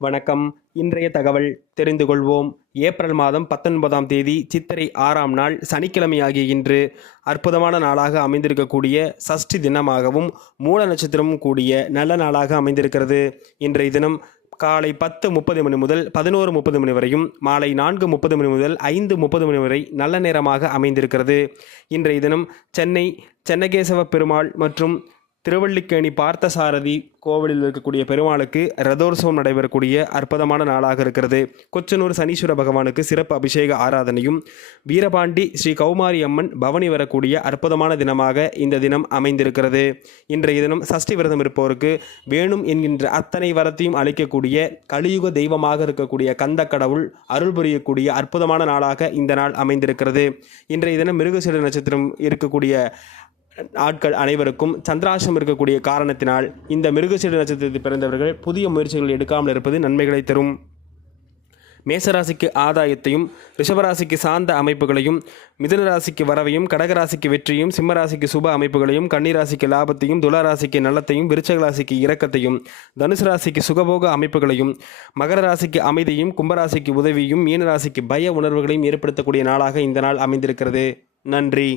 வணக்கம். இன்றைய தகவல் தெரிந்து கொள்வோம். ஏப்ரல் மாதம் 19ஆம் தேதி சித்திரை 6ஆம் நாள் சனிக்கிழமையாகிய இன்று அற்புதமான நாளாக அமைந்திருக்கக்கூடிய சஷ்டி தினமாகவும் மூல நட்சத்திரமும் கூடிய நல்ல நாளாக அமைந்திருக்கிறது. இன்றைய தினம் காலை 10:30 மணி முதல் 11:30 மணி வரையும், மாலை 4:30 மணி முதல் 5:30 மணி வரை நல்ல நேரமாக அமைந்திருக்கிறது. இன்றைய தினம் சென்னை சென்னகேசவ பெருமாள் மற்றும் திருவல்லிக்கேணி பார்த்தசாரதி கோவிலில் இருக்கக்கூடிய பெருமாளுக்கு ரதோற்சவம் நடைபெறக்கூடிய அற்புதமான நாளாக இருக்கிறது. கொச்சனூர் சனீஸ்வர பகவானுக்கு சிறப்பு அபிஷேக ஆராதனையும், வீரபாண்டி ஸ்ரீ கௌமாரி அம்மன் பவனி வரக்கூடிய அற்புதமான தினமாக இந்த தினம் அமைந்திருக்கிறது. இன்றைய தினம் சஷ்டி விரதம் இருப்போருக்கு வேணும் என்கின்ற அத்தனை வரத்தையும் அளிக்கக்கூடிய கலியுக தெய்வமாக இருக்கக்கூடிய கந்த கடவுள் அருள் புரியக்கூடிய அற்புதமான நாளாக இந்த நாள் அமைந்திருக்கிறது. இன்றைய தினம் மிருகசீட நட்சத்திரம் இருக்கக்கூடிய ஆட்கள் அனைவருக்கும் சந்திராஷ்டம் இருக்கக்கூடிய காரணத்தினால் இந்த மிருகசீட நட்சத்திரத்தில் பிறந்தவர்கள் புதிய முயற்சிகள் எடுக்காமல் இருப்பது நன்மைகளை தரும். மேசராசிக்கு ஆதாயத்தையும், ரிஷபராசிக்கு சாந்த அமைப்புகளையும், மிதுனராசிக்கு வரவையும், கடகராசிக்கு வெற்றியும், சிம்மராசிக்கு சுப அமைப்புகளையும், கன்னிராசிக்கு லாபத்தையும், துளாராசிக்கு நலத்தையும், விருச்சக ராசிக்கு இரக்கத்தையும், தனுசு ராசிக்கு சுகபோக அமைப்புகளையும், மகர ராசிக்கு அமைதியும், கும்பராசிக்கு உதவியும், மீனராசிக்கு பய உணர்வுகளையும் ஏற்படுத்தக்கூடிய நாளாக இந்த நாள் அமைந்திருக்கிறது. நன்றி.